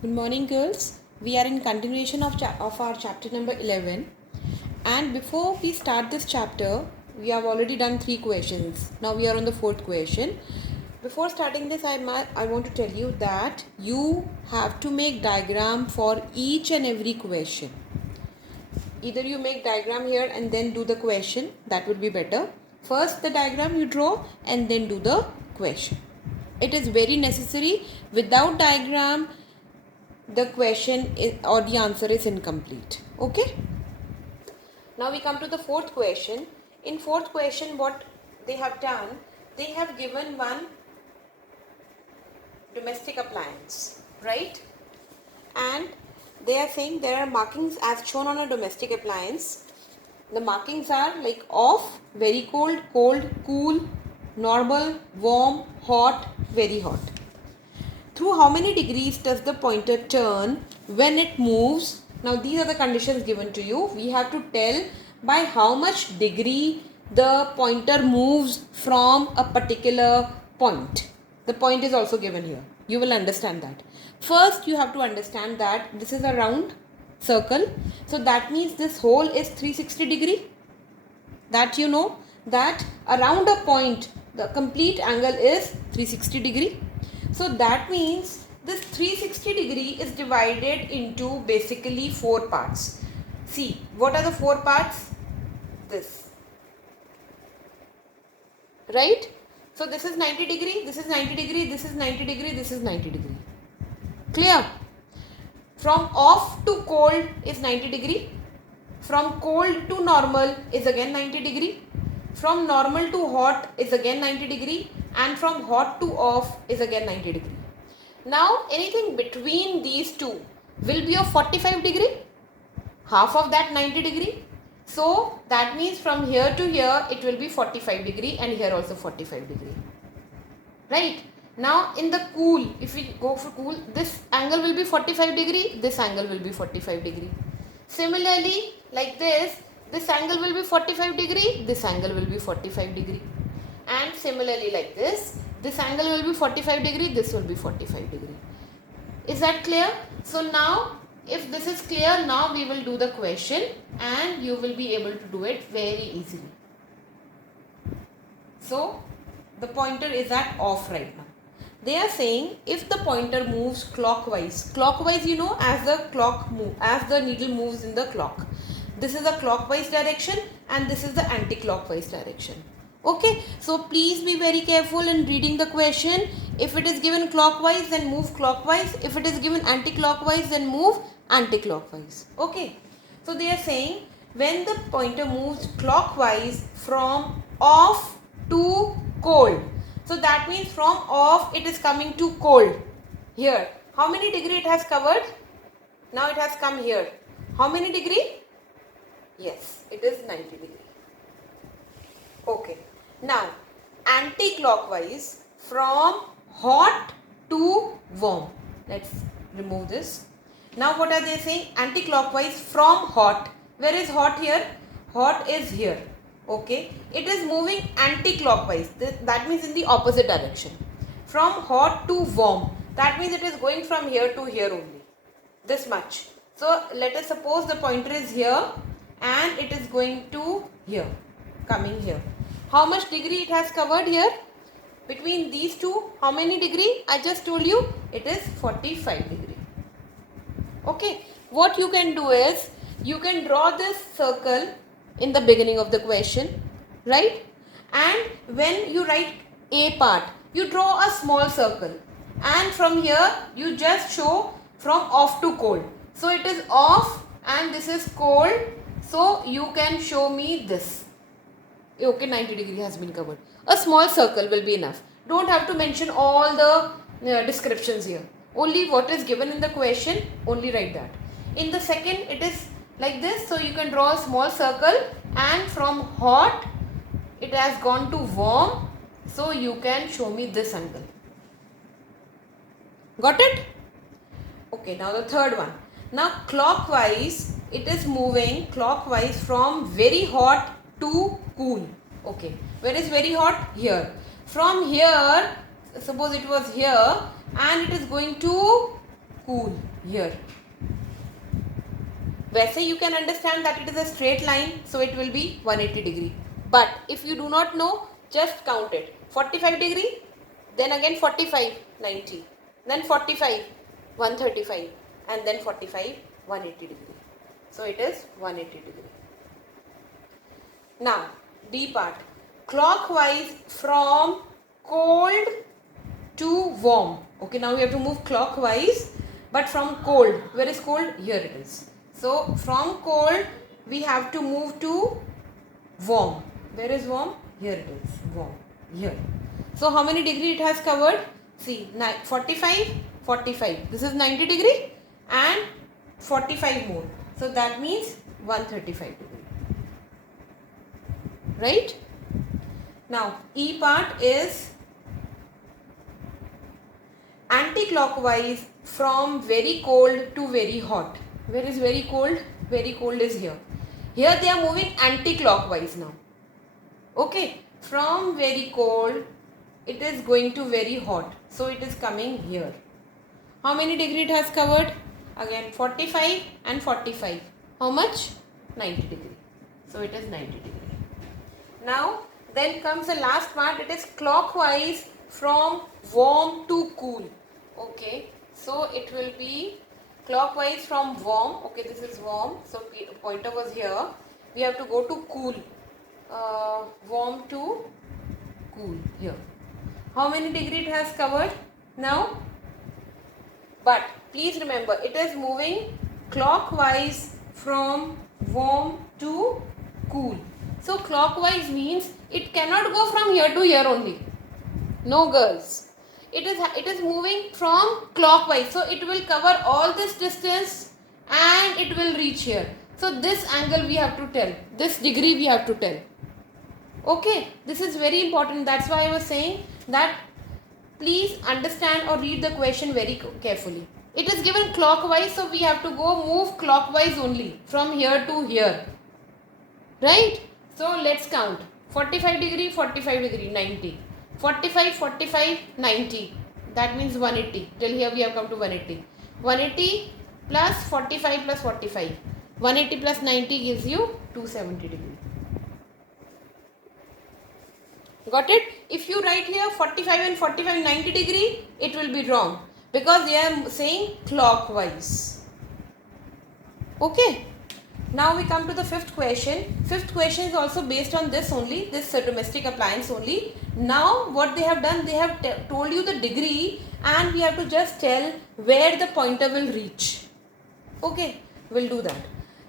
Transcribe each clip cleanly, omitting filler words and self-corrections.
Good morning, girls. We are in continuation of our chapter number 11. And before we start this chapter, we have already done 3 questions. Now we are on the 4th question. Before starting this, I want to tell you that you have to make diagram for each and every question. Either you make diagram here and then do the question. That would be better. First the diagram you draw and then do the question. It is very necessary. Without diagram, the question is, or the answer is incomplete. Okay. Now we come to the 4th question. In 4th question, what they have done, they have given one domestic appliance, right? And they are saying there are markings as shown on a domestic appliance. The markings are like off, very cold, cold, cool, normal, warm, hot, very hot. Through how many degrees does the pointer turn when it moves? Now these are the conditions given to you. We have to tell by how much degree the pointer moves from a particular point. The point is also given here. You will understand that. First you have to understand that this is a round circle. So that means this hole is 360 degree. That you know that around a point the complete angle is 360 degree. So that means this 360 degree is divided into basically 4 parts. See, what are the 4 parts? This. Right? So this is 90 degree, this is 90 degree, this is 90 degree, this is 90 degree. Clear? From off to cold is 90 degree. From cold to normal is again 90 degree. From normal to hot is again 90 degree. And from hot to off is again 90 degree. Now anything between these two will be of 45 degree. Half of that 90 degree. So that means from here to here it will be 45 degree and here also 45 degree. Right? Now in the cool, if we go for cool, this angle will be 45 degree, this angle will be 45 degree. Similarly, like this angle will be 45 degree, this angle will be 45 degree. And similarly like this angle will be 45 degree, this will be 45 degree. Is that clear? So now, if this is clear, now we will do the question and you will be able to do it very easily. So, the pointer is at off right now. They are saying if the pointer moves clockwise you know, as the needle moves in the clock. This is the clockwise direction and this is the anti-clockwise direction. Okay, so please be very careful in reading the question. If it is given clockwise, then move clockwise. If it is given anti-clockwise, then move anti-clockwise. Okay, so they are saying when the pointer moves clockwise from off to cold. So that means from off it is coming to cold. Here, how many degree it has covered? Now it has come here. How many degree? Yes, it is 90 degree. Okay. Now, anti-clockwise from hot to warm. Let's remove this. Now what are they saying? Anti-clockwise from hot. Where is hot here? Hot is here. Okay. It is moving anti-clockwise. That means in the opposite direction. From hot to warm. That means it is going from here to here only. This much. So let us suppose the pointer is here and it is going to here. Coming here. How much degree it has covered here? Between these two, how many degree? I just told you it is 45 degree. Okay. What you can do is, you can draw this circle in the beginning of the question, right? And when you write A part, you draw a small circle. And from here, you just show from off to cold. So it is off and this is cold. So you can show me this. Okay, 90 degree has been covered. A small circle will be enough. Don't have to mention all the descriptions here. Only what is given in the question, only write that. In the second, it is like this. So you can draw a small circle and from hot, it has gone to warm. So you can show me this angle. Got it? Okay, now the third one. Now clockwise, it is moving clockwise from very hot to cool. Okay, where is very hot? Here. From here, suppose it was here and it is going to cool here. वैसे you can understand that it is a straight line, so it will be 180 degree. But if you do not know, just count it. 45 degree, then again 45, 90, then 45, 135, and then 45, 180 degree. So it is 180 degree. Now, D part. Clockwise from cold to warm. Okay, now we have to move clockwise, but from cold. Where is cold? Here it is. So from cold we have to move to warm. Where is warm? Here it is. Warm. Here. So how many degree it has covered? See, 45, 45. This is 90 degree and 45 more. So that means 135 degree. Right? Now E part is anti-clockwise from very cold to very hot. Where is very cold? Very cold is here. Here they are moving anti-clockwise now. Okay, from very cold it is going to very hot. So it is coming here. How many degree it has covered? Again 45 and 45. How much? 90 degree. So it is 90 degree. Now then comes the last part. It is clockwise from warm to cool. Okay, so it will be clockwise from warm. Okay, this is warm. So pointer was here. We have to go to cool. Warm to cool here. How many degree it has covered now? But please remember, it is moving clockwise from warm to cool. So clockwise means it cannot go from here to here only. No, girls. It is moving from clockwise. So it will cover all this distance and it will reach here. So this angle we have to tell. This degree we have to tell. Okay. This is very important. That's why I was saying that please understand or read the question very carefully. It is given clockwise. So we have to go move clockwise only. From here to here. Right? So let's count. 45 degree, 45 degree, 90. 45, 45, 90. That means 180. Till here we have come to 180. 180 plus 45 plus 45. 180 plus 90 gives you 270 degree. Got it? If you write here 45 and 45, 90 degree, it will be wrong. Because they are saying clockwise. Okay. Now we come to the fifth question. Fifth question is also based on this only, this domestic appliance only. Now what they have done, they have told you the degree and we have to just tell where the pointer will reach. Okay, we'll do that.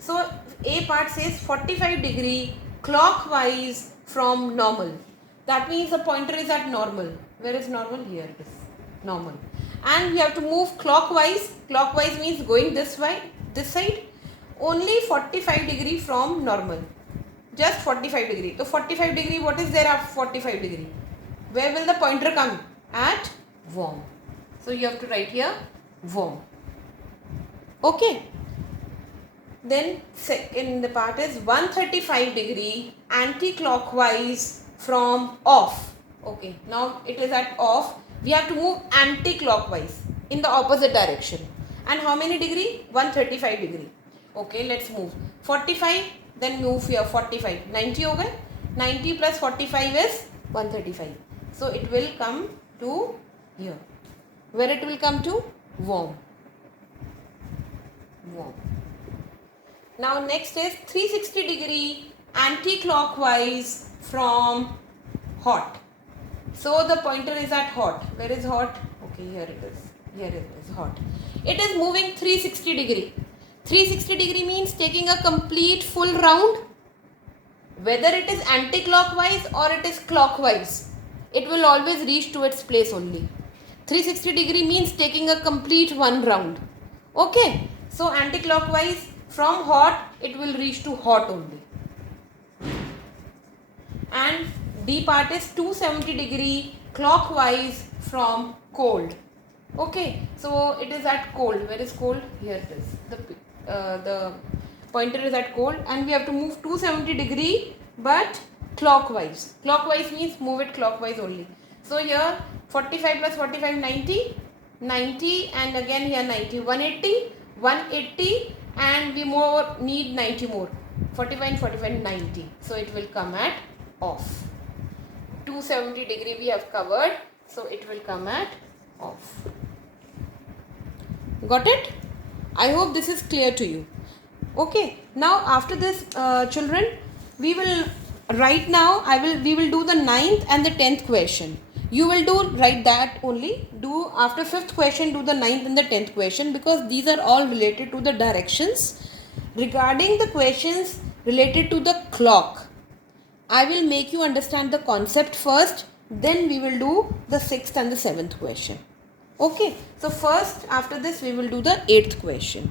So A part says 45 degree clockwise from normal. That means the pointer is at normal. Where is normal? Here it is. Normal. And we have to move clockwise. Clockwise means going this way, this side. Only 45 degree from normal. Just 45 degree. So 45 degree, what is there after 45 degree? Where will the pointer come? At warm. So you have to write here warm. Okay. Then second the part is 135 degree anti-clockwise from off. Okay. Now it is at off. We have to move anti-clockwise in the opposite direction. And how many degree? 135 degree. Okay, let's move. 45, then move here 45. 90 over. 90 plus 45 is 135. So it will come to here. Where it will come to? Warm. Warm. Now next is 360 degree anti-clockwise from hot. So the pointer is at hot. Where is hot? Okay, here it is. Here it is hot. It is moving 360 degree. 360 degree means taking a complete full round. Whether it is anti-clockwise or it is clockwise, it will always reach to its place only. 360 degree means taking a complete one round. Okay. So anti-clockwise from hot, it will reach to hot only. And D part is 270 degree clockwise from cold. Okay. So it is at cold. Where is cold? Here it is. The pointer is at cold and we have to move 270 degree but clockwise. Clockwise means move it clockwise only. So here 45 plus 45, 90. 90, and again here 90, 180, 180, and we more need 90 more, 45, 45, 90. So it will come at off. 270 degree we have covered, so it will come at off. Got it? I hope this is clear to you. Okay, now after this, children, we will right now we will do the 9th and the 10th question. You will do write that only. Do after 5th question, do the 9th and the 10th question, because these are all related to the directions. Regarding the questions related to the clock, I will make you understand the concept first, then we will do the 6th and the 7th question. Okay, so first after this we will do the 8th question.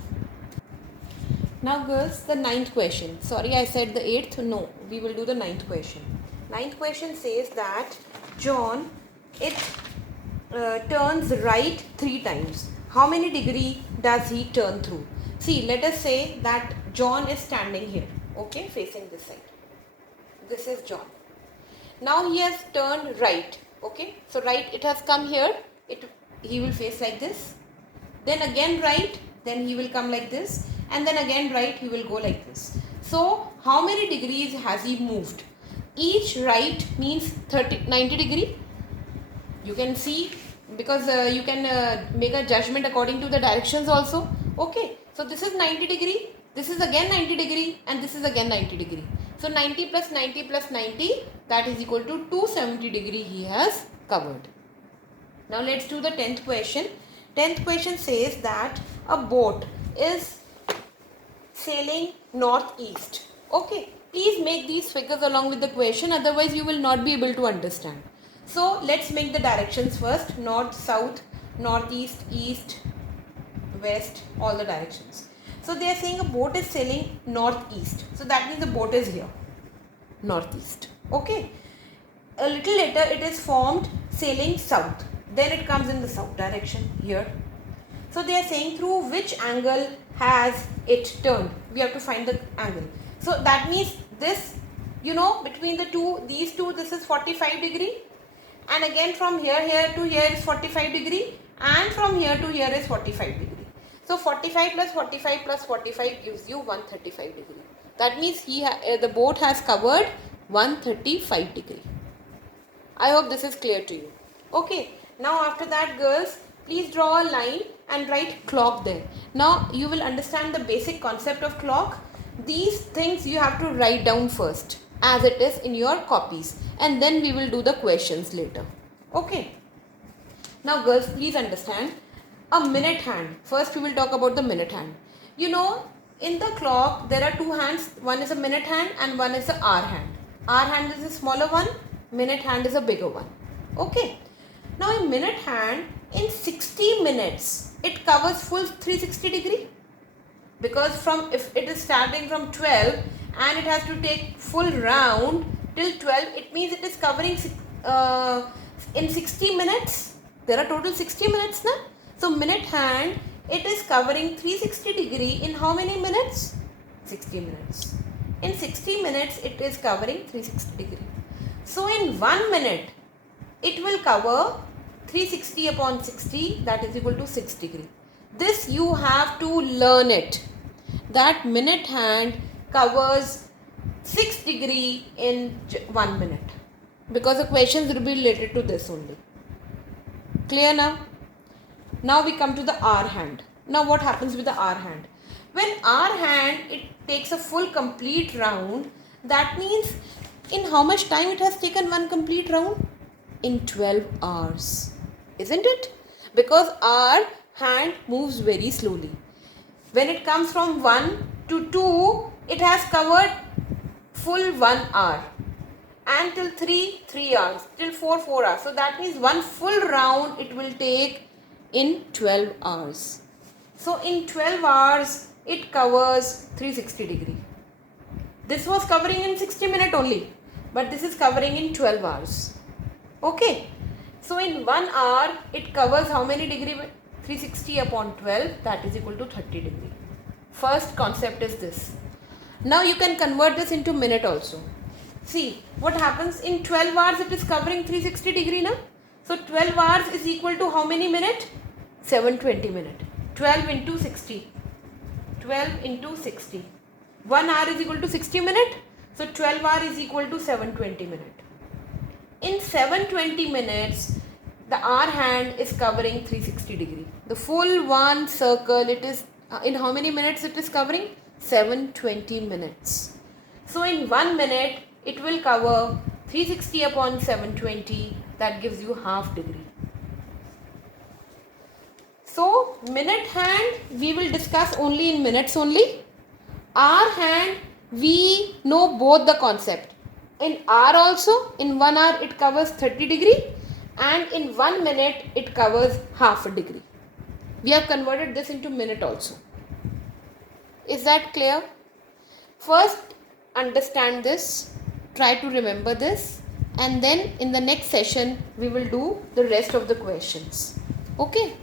Now girls, the 9th question. Sorry, I said the 8th. No, we will do the 9th question. 9th question says that John, it turns right 3 times. How many degree does he turn through? See, let us say that John is standing here. Okay, facing this side. This is John. Now he has turned right. Okay, so right, it has come here. He will face like this. Then again right. Then he will come like this, and then again right, he will go like this. So how many degrees has he moved? Each right means 90 degree. You can see, because you can make a judgment according to the directions also. Okay, so this is 90 degree, this is again 90 degree, and this is again 90 degree. So 90 plus 90 plus 90, that is equal to 270 degree he has covered. Now let's do the 10th question. 10th question says that a boat is sailing northeast. Okay, please make these figures along with the question, otherwise you will not be able to understand. So let's make the directions first. North, south, northeast, east, west, all the directions. So they are saying a boat is sailing northeast. So that means the boat is here, northeast. Okay. A little later it is formed sailing south. Then it comes in the south direction here. So they are saying through which angle has it turned. We have to find the angle. So that means this, between the two, these two, this is 45 degree. And again from here to here is 45 degree. And from here to here is 45 degree. So 45 plus 45 plus 45 gives you 135 degree. That means the boat has covered 135 degree. I hope this is clear to you. Okay, now after that girls, please draw a line and write clock there. Now you will understand the basic concept of clock. These things you have to write down first as it is in your copies, and then we will do the questions later. Okay. Now girls, please understand a minute hand. First we will talk about the minute hand. In the clock there are two hands. One is a minute hand and one is the hour hand. Hour hand is a smaller one, minute hand is a bigger one. Okay. Now in minute hand, in 60 minutes, it covers full 360 degree. Because if it is starting from 12 and it has to take full round till 12, it means it is covering in 60 minutes. There are total 60 minutes now. So minute hand, it is covering 360 degree in how many minutes? 60 minutes. In 60 minutes, it is covering 360 degree. So in 1 minute, it will cover 360 upon 60, that is equal to 6 degree. This you have to learn it. That minute hand covers 6 degree in 1 minute. Because the questions will be related to this only. Clear now? Now we come to the hour hand. Now what happens with the hour hand? When hour hand, it takes a full complete round. That means in how much time it has taken one complete round? In 12 hours. Isn't it? Because our hand moves very slowly. When it comes from 1 to 2, it has covered full 1 hour. And till 3 hours. Till 4 hours. So that means one full round it will take in 12 hours. So in 12 hours, it covers 360 degree. This was covering in 60 minutes only. But this is covering in 12 hours. Okay. So in 1 hour, it covers how many degree? 360 upon 12, that is equal to 30 degree. First concept is this. Now you can convert this into minute also. See, what happens in 12 hours, it is covering 360 degree now. So 12 hours is equal to how many minutes? 720 minute. 12 into 60. 12 into 60. 1 hour is equal to 60 minute. So 12 hour is equal to 720 minute. In 720 minutes, the hour hand is covering 360 degree. The full one circle, it is in how many minutes it is covering? 720 minutes. So in 1 minute, it will cover 360 upon 720. That gives you half degree. So minute hand we will discuss only in minutes only. Hour hand we know both the concept. In hour also, in 1 hour it covers 30 degree and in 1 minute it covers half a degree. We have converted this into minute also. Is that clear? First understand this, try to remember this, and then in the next session we will do the rest of the questions. Okay.